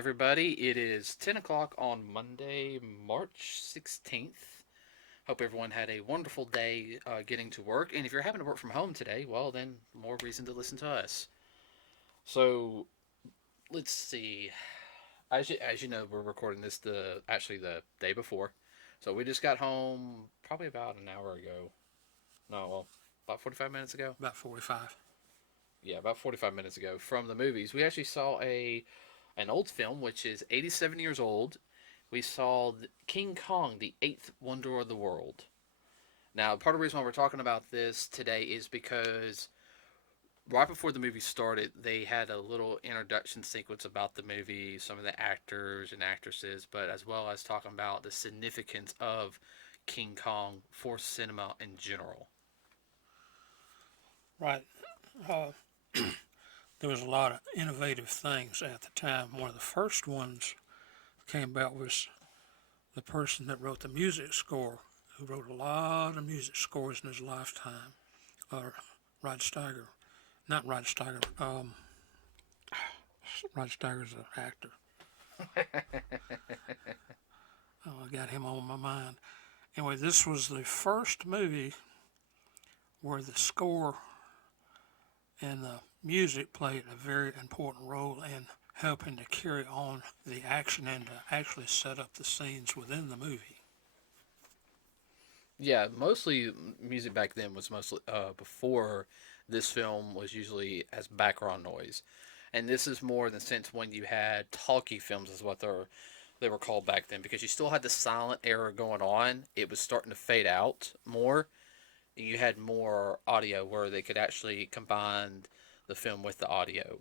everybody. It is 10 o'clock on Monday, March 16th. Hope everyone had a wonderful day getting to work. And if you're having to work from home today, well, then more reason to listen to us. So, let's see. As you know, we're recording this the day before. So, we just got home probably about an hour ago. No, well, about 45 minutes ago. About 45. Yeah, about 45 minutes ago from the movies. We actually saw an old film, which is 87 years old. We saw King Kong, the eighth wonder of the world. Now, part of the reason why we're talking about this today is because right before the movie started, they had a little introduction sequence about the movie, some of the actors and actresses, but as well as talking about the significance of King Kong for cinema in general. Right. Uh, there was a lot of innovative things at the time. One of the first ones came about was the person that wrote the music score, who wrote a lot of music scores in his lifetime. Rod Steiger. Not Rod Steiger. Rod Steiger's an actor. Oh, I got him on my mind. Anyway, this was the first movie where the score and the music played a very important role in helping to carry on the action and to actually set up the scenes within the movie. Yeah, mostly music back then was mostly before this film was usually as background noise, and this is more in the sense when you had talkie films is what they were called back then because you still had the silent era going on. It was starting to fade out more. You had more audio where they could actually combine the film with the audio.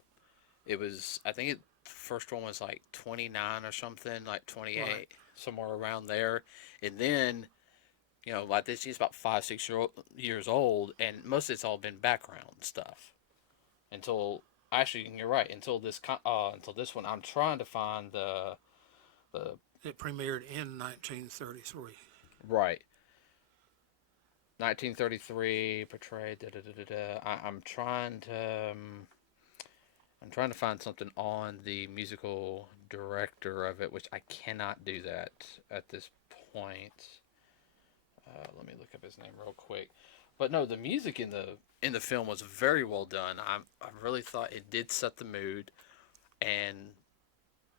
It was I think it first one was like 29 or something, like Right. 28, somewhere around there, and then like this, she's about 5, 6 years old, and most of it's all been background stuff until actually you're right until this one. I'm trying to find the It premiered in 1933. right 1933 portrayed. Da, da, da, da, da. I'm trying to find something on the musical director of it, which I cannot do that at this point. Let me look up his name real quick. But no, the music in the film was very well done. I really thought it did set the mood, and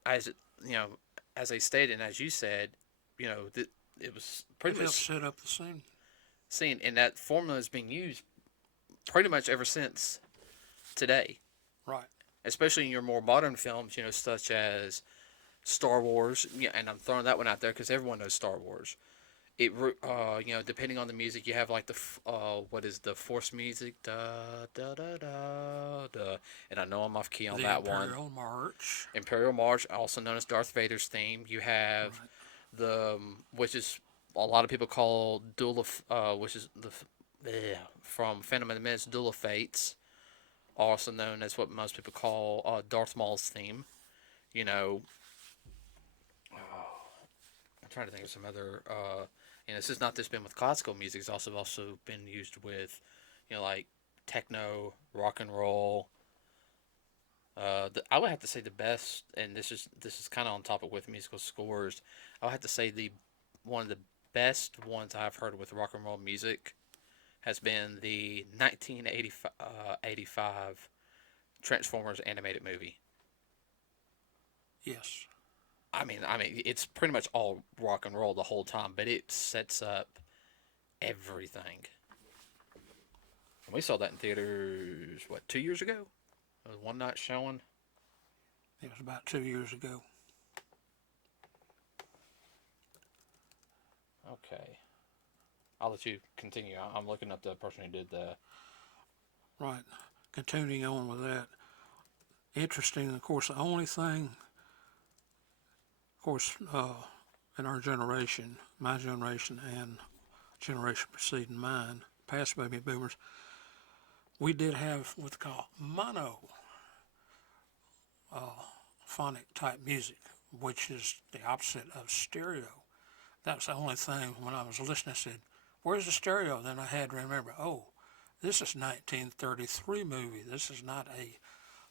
as it, you know, as I stated and as you said, it was It pretty helped much set up the scene. seen, and that formula has been used pretty much ever since today. Right. Especially in your more modern films, such as Star Wars. Yeah, and I'm throwing that one out there because everyone knows Star Wars. Depending on the music, you have like what is the Force music, da da da da da, and I know I'm off key on The that one. Imperial March. Imperial March, also known as Darth Vader's theme. You have Right. which is a lot of people call Duel of, which is from Phantom of the Menace, Duel of Fates, also known as what most people call Darth Maul's theme. You know, I'm trying to think of some other. This has not just been with classical music. It's also been used with, like techno, rock and roll. I would have to say the best, and this is kind of on topic with musical scores. I would have to say the one of the best ones I've heard with rock and roll music has been the 1985 Transformers animated movie. Yes. I mean, it's pretty much all rock and roll the whole time, but it sets up everything. And we saw that in theaters, what, 2 years ago? It was one night showing. It was about 2 years ago. Okay. I'll let you continue. I'm looking up the person who did the. Right. Continuing on with that. Interesting, of course, the only thing, of course, in our generation, my generation and generation preceding mine, past baby boomers, we did have what's called mono phonic type music, which is the opposite of stereo. That was the only thing when I was listening. I said, "Where's the stereo?" Then I had to remember, oh, this is 1933 movie. This is not a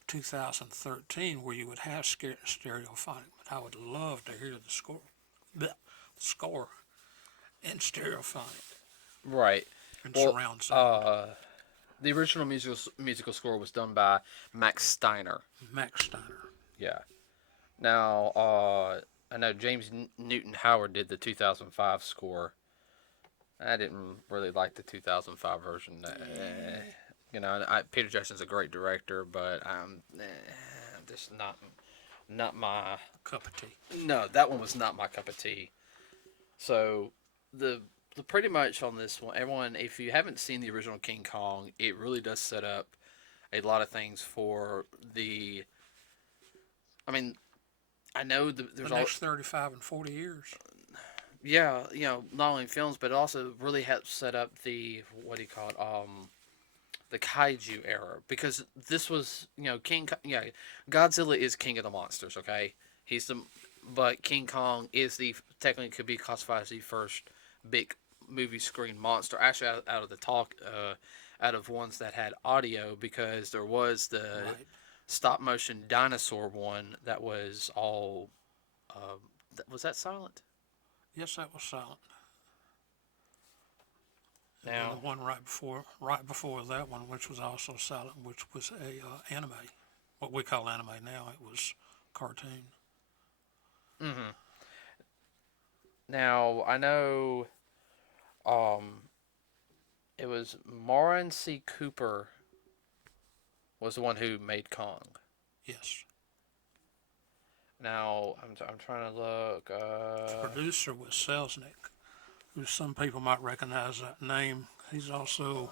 2013 where you would have stereophonic, but I would love to hear the score in stereophonic Right. and Well, surround sound. the original musical score was done by Max Steiner. Max Steiner. Yeah. Now, I know James Newton Howard did the 2005 score. I didn't really like the 2005 version. Peter Jackson's a great director, but just not my Cup of tea. no. That one was not my cup of tea. So the pretty much on this one, everyone, if you haven't seen the original King Kong, it really does set up a lot of things for the. I mean, I know there's the next 35 and 40 years. Yeah, not only films, but it also really helps set up the what do you call it, the kaiju era, because this was Godzilla is king of the monsters. Okay, but King Kong is technically could be classified as the first big movie screen monster. Actually, out of the out of ones that had audio, because there was the Right. stop motion dinosaur one that was all. Was that silent? Yes, that was silent. And Now, the one right before that one, which was also silent, which was a anime, what we call anime now. It was cartoon. hmm now I know, it was Marin C. Cooper was the one who made Kong. Yes. Now I'm trying to look. The producer was Selznick, who some people might recognize that name. He's also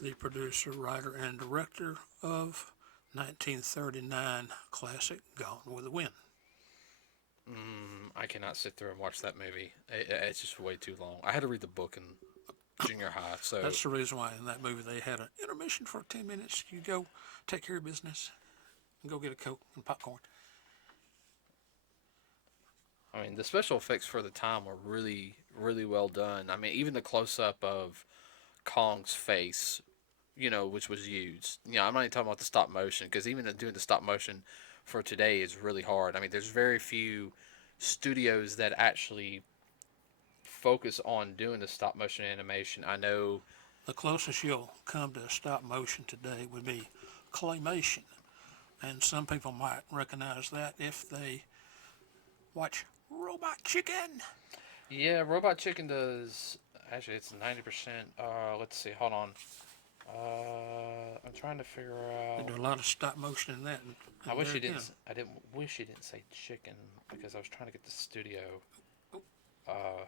the producer, writer, and director of 1939 classic Gone with the Wind. I cannot sit through and watch that movie. It's just way too long. I had to read the book in junior high, so That's the reason why in that movie they had an intermission for 10 minutes. You go take care of business and go get a Coke and popcorn. I mean, the special effects for the time were really, really well done. I mean, even the close up of Kong's face, which was used. I'm not even talking about the stop motion, because even doing the stop motion for today is really hard. I mean, there's very few studios that actually focus on doing the stop motion animation. I know. The closest you'll come to stop motion today would be claymation. And some people might recognize that if they watch Robot Chicken. Yeah, Robot Chicken does. Actually, it's 90%. Let's see. Hold on. I'm trying to figure They out. do a lot of stop motion in that. And I wish there he didn't. again, I didn't wish he didn't say chicken, because I was trying to get the studio. Oh.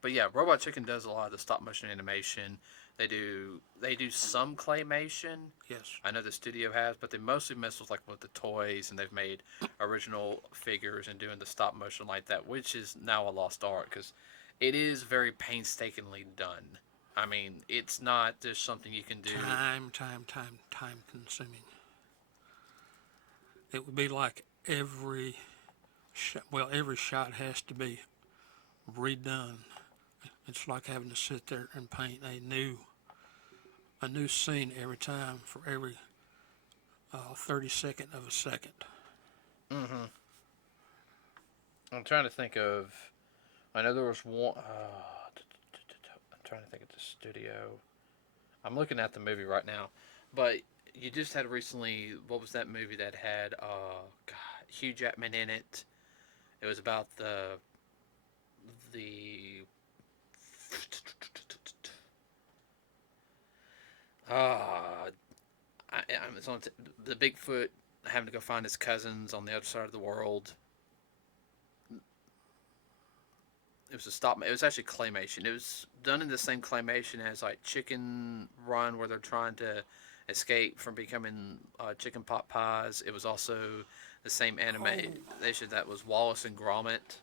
But yeah, Robot Chicken does a lot of the stop motion animation. They do some claymation. Yes. I know the studio has, but they mostly mess with the toys, and they've made original figures and doing the stop motion like that, which is now a lost art, because it is very painstakingly done. I mean, it's not just something you can do. Time consuming. It would be like every shot has to be redone. It's like having to sit there and paint a new scene every time for every 32nd of a second. Mm-hmm. I'm trying to think of. I know there was one. I'm trying to think of the studio. I'm looking at the movie right now, but you just had recently. What was that movie that had Hugh Jackman in it? It was about the it's on the Bigfoot having to go find his cousins on the other side of the world. It was It was actually claymation. It was done in the same claymation as like Chicken Run, where they're trying to escape from becoming chicken pot pies. It was also the same animation that was Wallace and Gromit.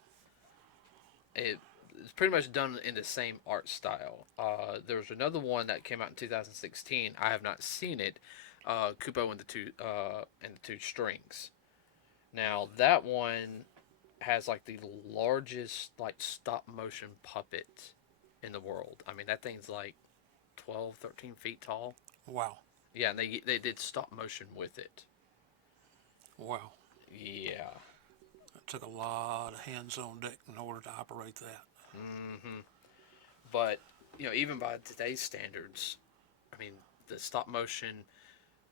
It's pretty much done in the same art style. There was another one that came out in 2016. I have not seen it. Kubo and the Two Strings. Now that one has like the largest like stop motion puppet in the world. I mean, that thing's like 12, 13 feet tall. Wow. Yeah, and they did stop motion with it. Wow. Yeah. It took a lot of hands on deck in order to operate that. Hmm. But even by today's standards, I mean, the stop motion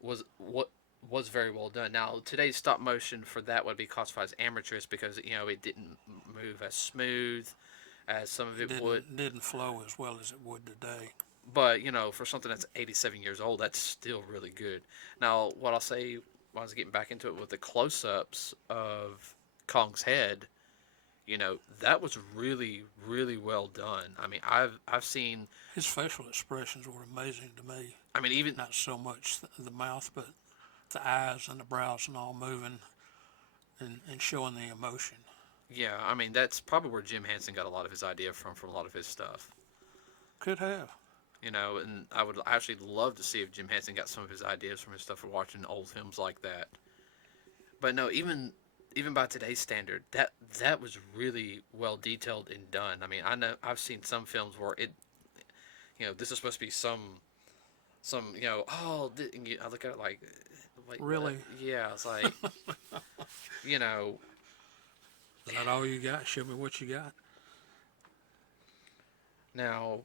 was what was very well done. Now today's stop motion for that would be classified as amateurish because it didn't move as smooth as some of It it would. didn't flow as well as it would today. But for something that's 87 years old, that's still really good. Now, what I'll say when I was getting back into it with the close-ups of Kong's head, that was really really well done. I mean, I've seen. His facial expressions were amazing to me. I mean, even Not so much the mouth, but the eyes and the brows and all moving and showing the emotion. yeah, I mean that's probably where Jim Henson got a lot of his idea from a lot of his stuff. Could have. And I would actually love to see if Jim Henson got some of his ideas from his stuff for watching old films like that. But no, even by today's standard, that was really well detailed and done. I mean, I know I've seen some films where this is supposed to be some I look at it like Really? yeah, it's like you know Is that all you got? Show me what you got. now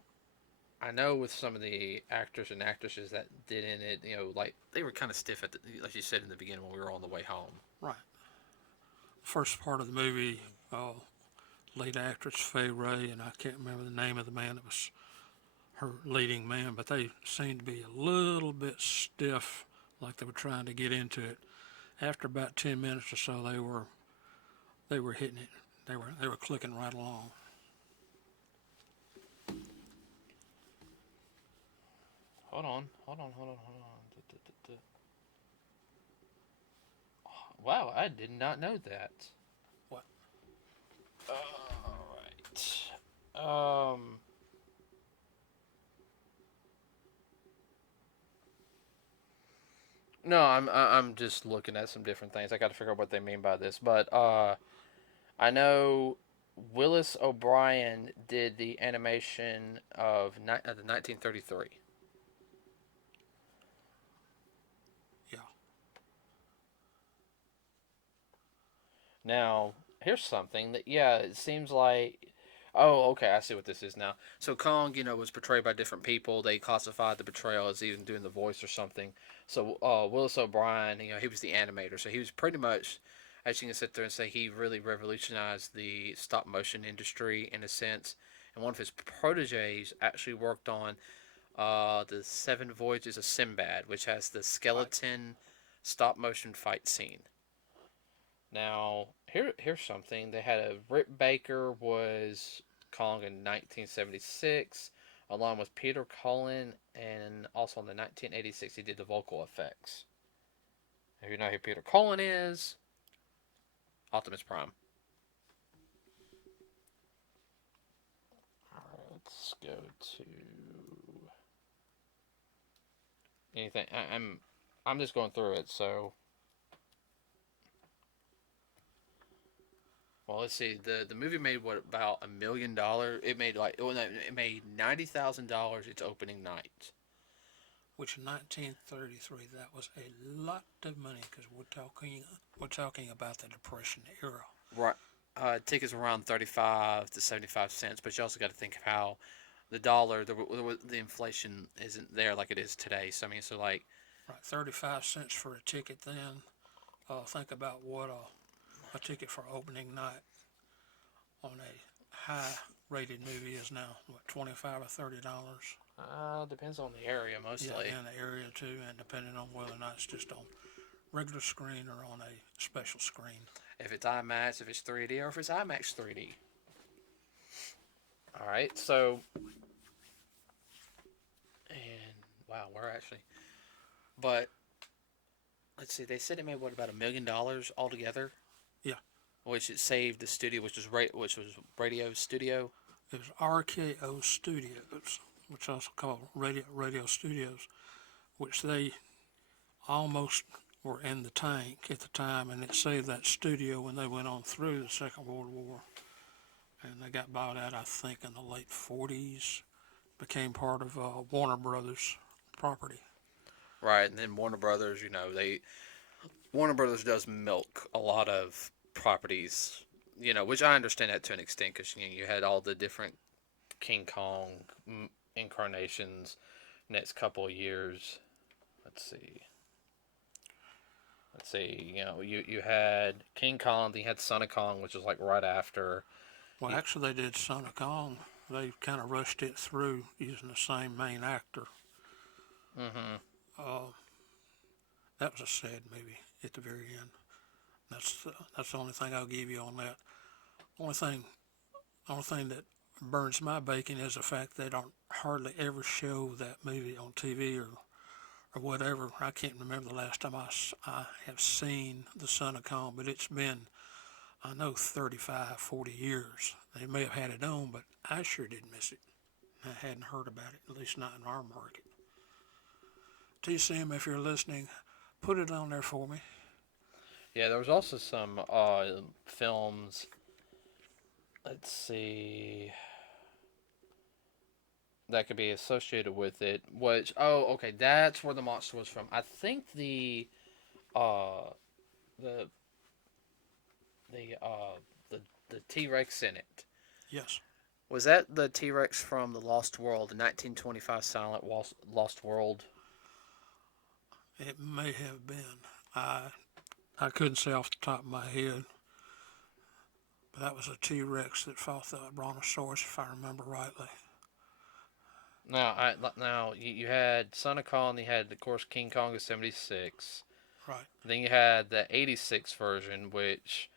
I know with some of the actors and actresses that did in it, like they were kind of stiff like you said in the beginning when we were on the way home. Right. First part of the movie, lead actress Fay Ray, and I can't remember the name of the man that was her leading man, but they seemed to be a little bit stiff, like they were trying to get into it. After about 10 minutes or so, they were hitting it. They were clicking right along. Hold on. Wow, I did not know that. What? All right. No, I'm just looking at some different things. I got to figure out what they mean by this, but I know Willis O'Brien did the animation of the 1933. Yeah. Now, here's something that, yeah, it seems like. Oh, okay, I see what this is now. So Kong, was portrayed by different people. They classified the portrayal as even doing the voice or something. So Willis O'Brien, he was the animator. So he was pretty much, as you can sit there and say, he really revolutionized the stop motion industry in a sense. And one of his proteges actually worked on the Seven Voyages of Sinbad, which has the skeleton stop motion fight scene. Now, here's something. They had a Rick Baker was Kong in 1976, along with Peter Cullen, and also in the 1986 he did the vocal effects. If you know who Peter Cullen is, Optimus Prime. All right, let's go to anything. I'm just going through it, so. Well, let's see. The movie made what about $1 million? It made it made $90,000 its opening night. Which in 1933, that was a lot of money because we're talking about the Depression era. Right. Tickets around 35 to 75 cents, but you also got to think of how the dollar, the inflation isn't there like it is today. So I mean, so like. Right, 35 cents for a ticket then. Think about what a ticket for opening night on a high-rated movie is now. What, $25 or $30? Depends on the area mostly. Yeah, in the area too, and depending on whether or not it's just on regular screen or on a special screen. If it's IMAX, if it's 3D, or if it's IMAX 3D. All right, so. And wow, we're actually. But let's see. They said it made what about $1 million altogether. Yeah. Which it saved the studio, which was Radio Studio. It was RKO Studios, which also called Radio Studios, which they almost were in the tank at the time, and it saved that studio when they went on through the Second World War. And they got bought out, I think, in the late 40s. Became part of Warner Brothers property. Right, and then Warner Brothers, Warner Brothers does milk a lot of properties, which I understand that to an extent because you had all the different King Kong incarnations next couple of years. Let's see. You had King Kong, then you had Son of Kong, which was like right after. Well, actually, they did Son of Kong. They kind of rushed it through using the same main actor. Mm-hmm. That was a sad movie at the very end. That's the only thing I'll give you on that. Only thing, only thing that burns my bacon is the fact they don't hardly ever show that movie on TV or whatever. I can't remember the last time I have seen The Son of Kong, but it's been, I know, 35, 40 years. They may have had it on, but I sure did miss it. I hadn't heard about it, at least not in our market. TCM, if you're listening, put it on there for me. Yeah, there was also some films. Let's see. That could be associated with it. Okay, that's where the monster was from. I think uh, the the T Rex in it. Yes. Was that the T Rex from the Lost World, the 1925 silent Lost World? It may have been. I couldn't say off the top of my head, but that was a T-Rex that fought the brontosaurus, if I remember rightly. Now you had Son of Kong. You had, of course, King Kong of '76. Right. Then you had the '86 version, which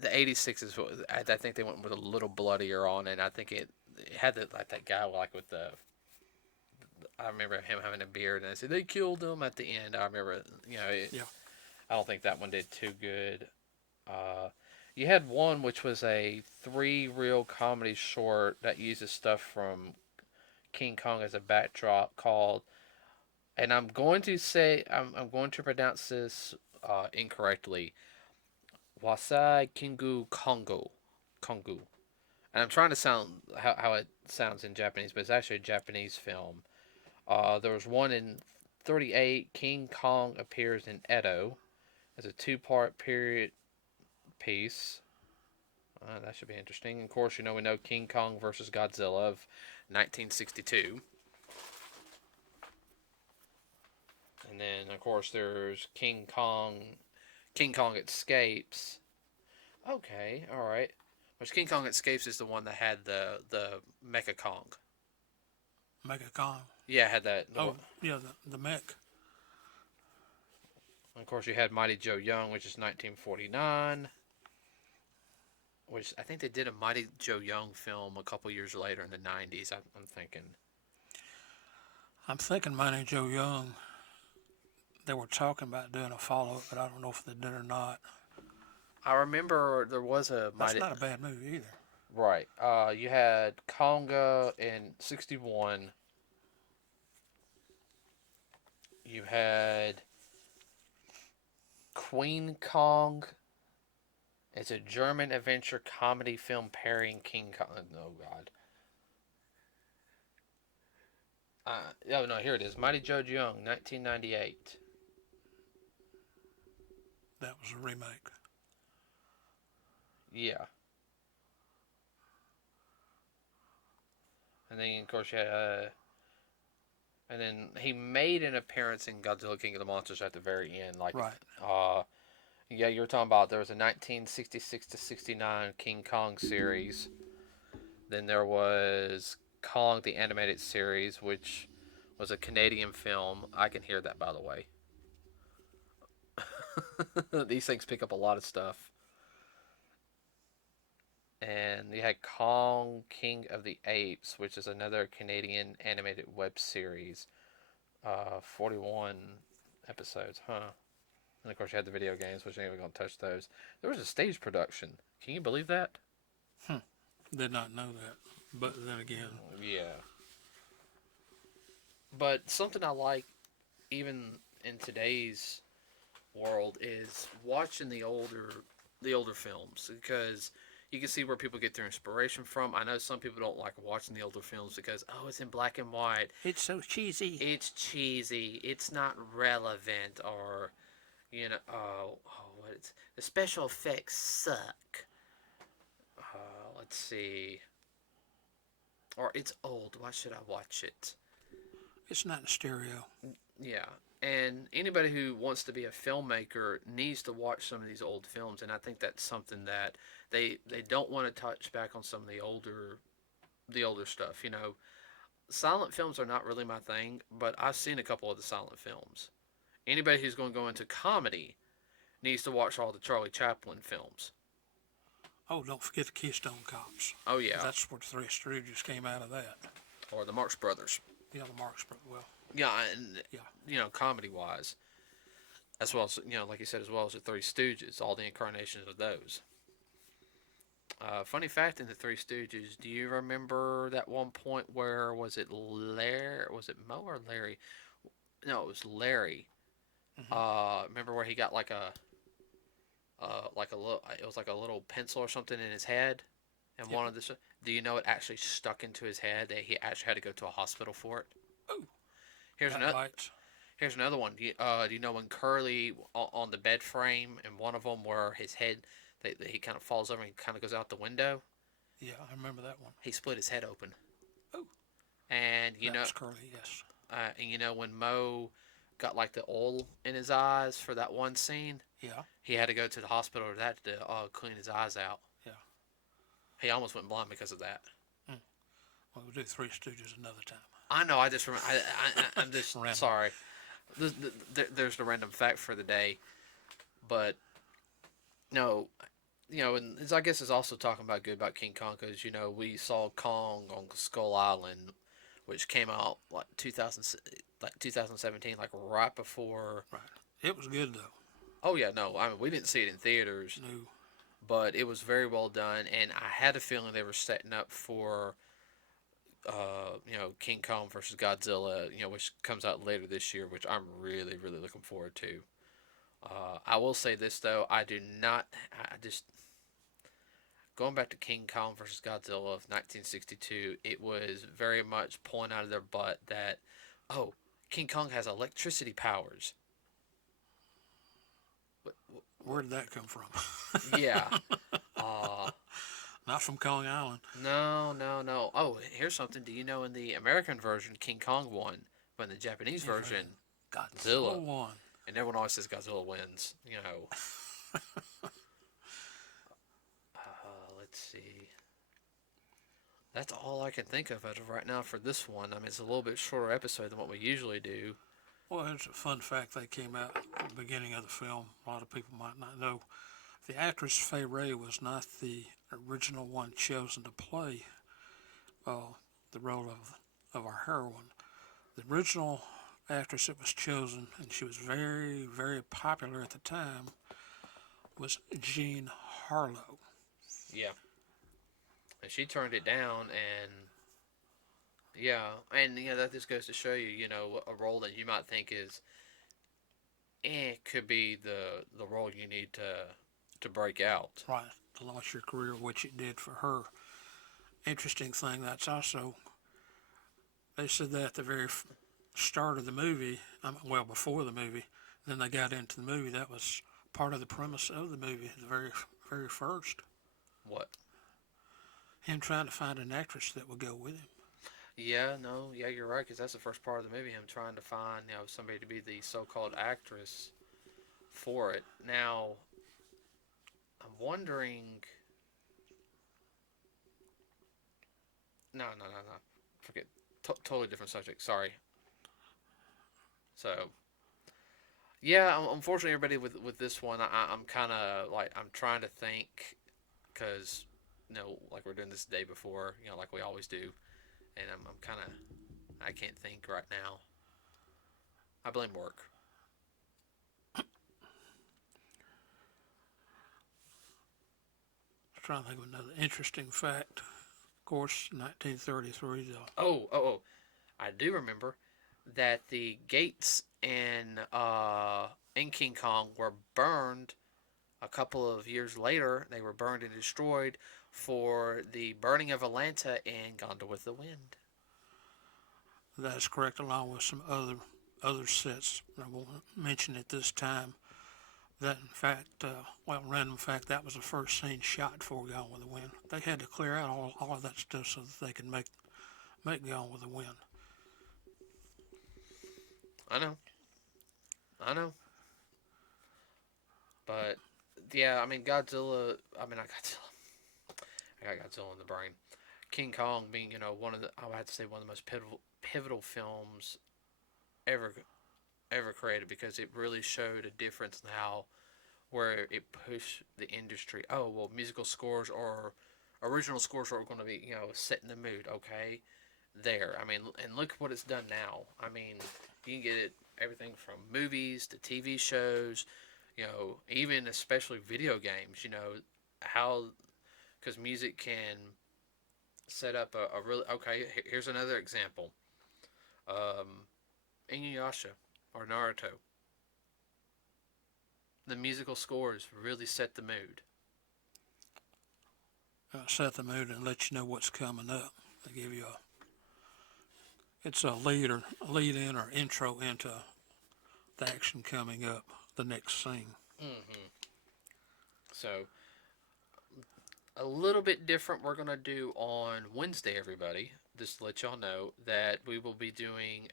the '86 is what I think they went with a little bloodier on it. I think it had that guy like with the. I remember him having a beard, and I said they killed him at the end. I remember, Yeah. I don't think that one did too good. You had one which was a 3-reel comedy short that uses stuff from King Kong as a backdrop called, and I'm going to pronounce this incorrectly, Wasai Kingu Kongu. And I'm trying to sound how it sounds in Japanese, but it's actually a Japanese film. There was one in '38. King Kong appears in Edo as a 2-part period piece. That should be interesting. Of course, we know King Kong versus Godzilla of 1962. And then, of course, there's King Kong. King Kong Escapes. Okay, all right. Which King Kong Escapes is the one that had the Mecha Kong. Mega Kong. Yeah, had that. Yeah, the mech. Of course, you had Mighty Joe Young, which is 1949. Which I think they did a Mighty Joe Young film a couple years later in the '90s. I'm thinking. I'm thinking Mighty Joe Young. They were talking about doing a follow-up, but I don't know if they did or not. I remember there was a That's not a bad movie either. Right. You had Conga in '61. You had Queen Kong. It's a German adventure comedy film parrying King Kong. Oh, God. Oh, no, here it is. Mighty Joe Young, 1998. That was a remake. Yeah. And then, of course, you had... and then he made an appearance in Godzilla King of the Monsters at the very end. Right. Yeah, you were talking about there was a 1966 to '69 King Kong series. Then there was Kong the Animated Series, which was a Canadian film. I can hear that, by the way. These things pick up a lot of stuff. And you had Kong King of the Apes, which is another Canadian animated web series. 41 episodes, huh? And of course, you had the video games, which ain't even going to touch those. There was a stage production. Can you believe that? Did not know that. But then again. Yeah. But something I like, even in today's world, is watching the older films, because you can see where people get their inspiration from. I know some people don't like watching the older films because, oh, it's in black and white. It's so cheesy. It's cheesy. It's not relevant, or what it's the special effects suck. Let's see. Or it's old. Why should I watch it? It's not in stereo. Yeah. And anybody who wants to be a filmmaker needs to watch some of these old films, and I think that's something that they don't want to touch back on some of the older stuff. Silent films are not really my thing, but I've seen a couple of the silent films. Anybody who's going to go into comedy needs to watch all the Charlie Chaplin films. Oh, don't forget the Keystone Cops. Oh yeah, That's where the Three Stooges came out of that. or the Marx Brothers. Yeah, the Marx Brothers. Well, Yeah, and comedy wise, as well as like you said, as well as the Three Stooges, all the incarnations of those. Funny fact in the Three Stooges, do you remember that one point where was it Mo or Larry? No, it was Larry. Remember where he got like a little, it was like a little pencil or something in his head, and one of the. Do you know it actually stuck into his head that he actually had to go to a hospital for it? oh, Here's another. lights. Here's another one. Do you know when Curly on the bed frame and one of them where his head, he kind of falls over and kind of goes out the window? Yeah, I remember that one. He split his head open. Oh, And that's Curly. Yes. and when Mo got like the oil in his eyes for that one scene, Yeah. he had to go to the hospital for that to clean his eyes out. Yeah. He almost went blind because of that. Well, we'll do Three Stooges another time. I know. I just remember. I'm just Random. sorry. There's the random fact for the day, but no, and I guess it's also talking about good about King Kong because we saw Kong on Skull Island, which came out like 2017, like right before. Right. It was good though. Oh yeah, no, I mean we didn't see it in theaters, No. but it was very well done, and I had a feeling they were setting up for. King Kong versus Godzilla, which comes out later this year, which I'm really, really looking forward to. I will say this though, I just going back to King Kong versus Godzilla of 1962, it was very much pulling out of their butt that, oh, King Kong has electricity powers. Where did that come from? Yeah. Not from Kong Island. No. Oh, here's something. Do you know in the American version, King Kong won, but in the Japanese version, Godzilla won. And everyone always says Godzilla wins. Let's see. That's all I can think of as of right now for this one. I mean, it's a little bit shorter episode than what we usually do. Well, it's a fun fact. They came out at the beginning of the film. A lot of people might not know. The actress Fay Ray was not the original one chosen to play the role of our heroine. The original actress that was chosen, and she was very, very popular at the time, was Jean Harlow. Yeah. And she turned it down, and that just goes to show you, a role that you might think is, could be the role you need to break out. Right, to launch your career, which it did for her. Interesting thing, that's also, they said that at the very start of the movie, before the movie, then they got into the movie, that was part of the premise of the movie, the very, very first. What? Him trying to find an actress that would go with him. Yeah, you're right, because that's the first part of the movie, him trying to find, somebody to be the so-called actress for it. Now, I'm wondering... No. Forget. Totally different subject. Sorry. So, yeah, unfortunately, everybody with this one, I'm kind of like, I'm trying to think, because, like we're doing this the day before, like we always do, and I'm kind of, I can't think right now. I blame work. I'm trying to think of another interesting fact. Of course, 1933, though. Oh, I do remember that the gates in King Kong were burned a couple of years later. They were burned and destroyed for the burning of Atlanta and Gone with the Wind. That's correct, along with some other sets I won't mention at this time. That, in fact, random fact, that was the first scene shot for Gone with the Wind. They had to clear out all of that stuff so that they could make Gone with the Wind. I know. I know. But, yeah, I mean, Godzilla. I mean, I got Godzilla in the brain. King Kong being, one of the, I would have to say, one of the most pivotal films ever created, because it really showed a difference in how, where it pushed the industry. Oh, well, musical scores or original scores are going to be, setting the mood, okay? There. I mean, and look what it's done now. I mean, you can get it everything from movies to TV shows, even especially video games, how, because music can set up a really, okay, here's another example. Inuyasha or Naruto. The musical scores really set the mood. Set the mood and let you know what's coming up. They give you it's a lead in or intro into the action coming up, the next scene. Mm-hmm. So, a little bit different we're going to do on Wednesday, everybody. Just to let y'all know that we will be doing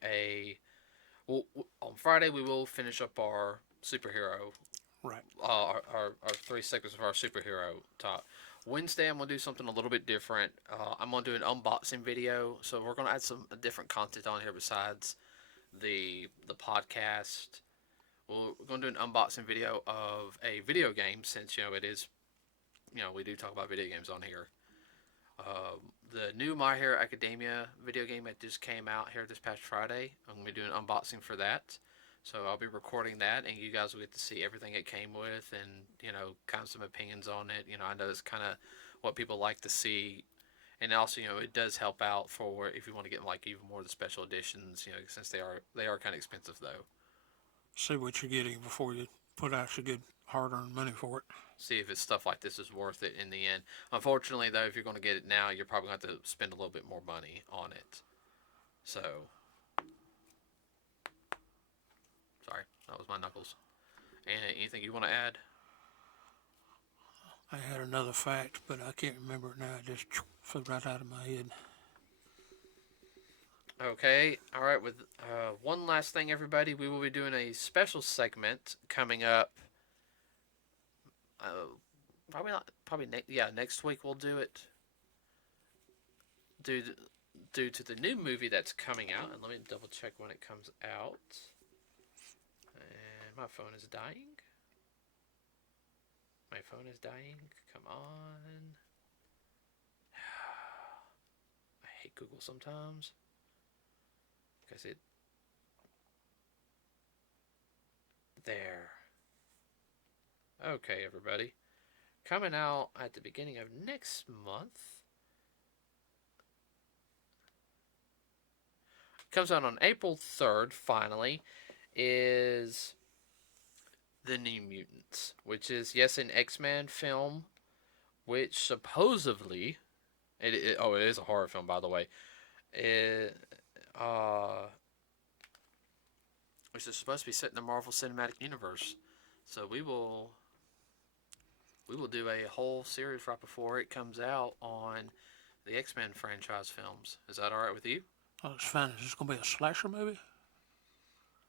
well, on Friday we will finish up our superhero. Right. Our 3 segments of our superhero talk. Wednesday, I'm going to do something a little bit different. I'm going to do an unboxing video. So we're going to add some different content on here besides the podcast. We're going to do an unboxing video of a video game, since, it is, we do talk about video games on here. The new My Hero Academia video game that just came out here this past Friday. I'm going to be doing an unboxing for that. So I'll be recording that, and you guys will get to see everything it came with, and, kind of some opinions on it. I know it's kind of what people like to see. And also, it does help out for if you want to get, like, even more of the special editions, since they are kind of expensive, though. See what you're getting before you put out your good hard-earned money for it. See if it's stuff like this is worth it in the end. Unfortunately, though, if you're going to get it now, you're probably going to have to spend a little bit more money on it. So, sorry, that was my knuckles. And anything you want to add? I had another fact, but I can't remember it now. It just flew right out of my head. Okay, all right. With one last thing, everybody, we will be doing a special segment coming up. Next week we'll do it. Due to the new movie that's coming out, and let me double check when it comes out. And my phone is dying. My phone is dying. Come on. I hate Google sometimes. Because it... There. Okay, everybody. Coming out at the beginning of next month. Comes out on April 3rd, finally, is The New Mutants, which is, yes, an X-Men film, which supposedly... It is a horror film, by the way. Which is supposed to be set in the Marvel Cinematic Universe. So we will do a whole series right before it comes out on the X-Men franchise films. Is that alright with you? Oh, it's fine. Is this going to be a slasher movie?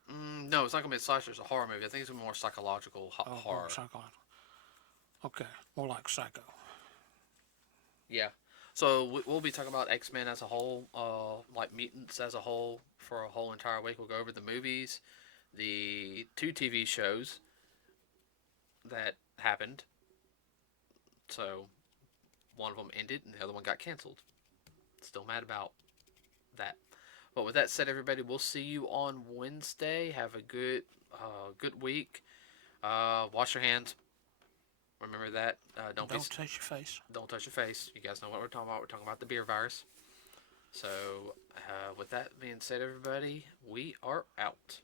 No, it's not going to be a slasher. It's a horror movie. I think it's more psychological horror. More psychological. Okay, more like Psycho. Yeah. So we'll be talking about X-Men as a whole, like mutants as a whole, for a whole entire week. We'll go over the movies, the 2 TV shows that happened. So one of them ended and the other one got canceled. Still mad about that. But with that said, everybody, we'll see you on Wednesday. Have a good week. Wash your hands. Remember that. Don't touch your face. Don't touch your face. You guys know what we're talking about. We're talking about the beer virus. So, with that being said, everybody, we are out.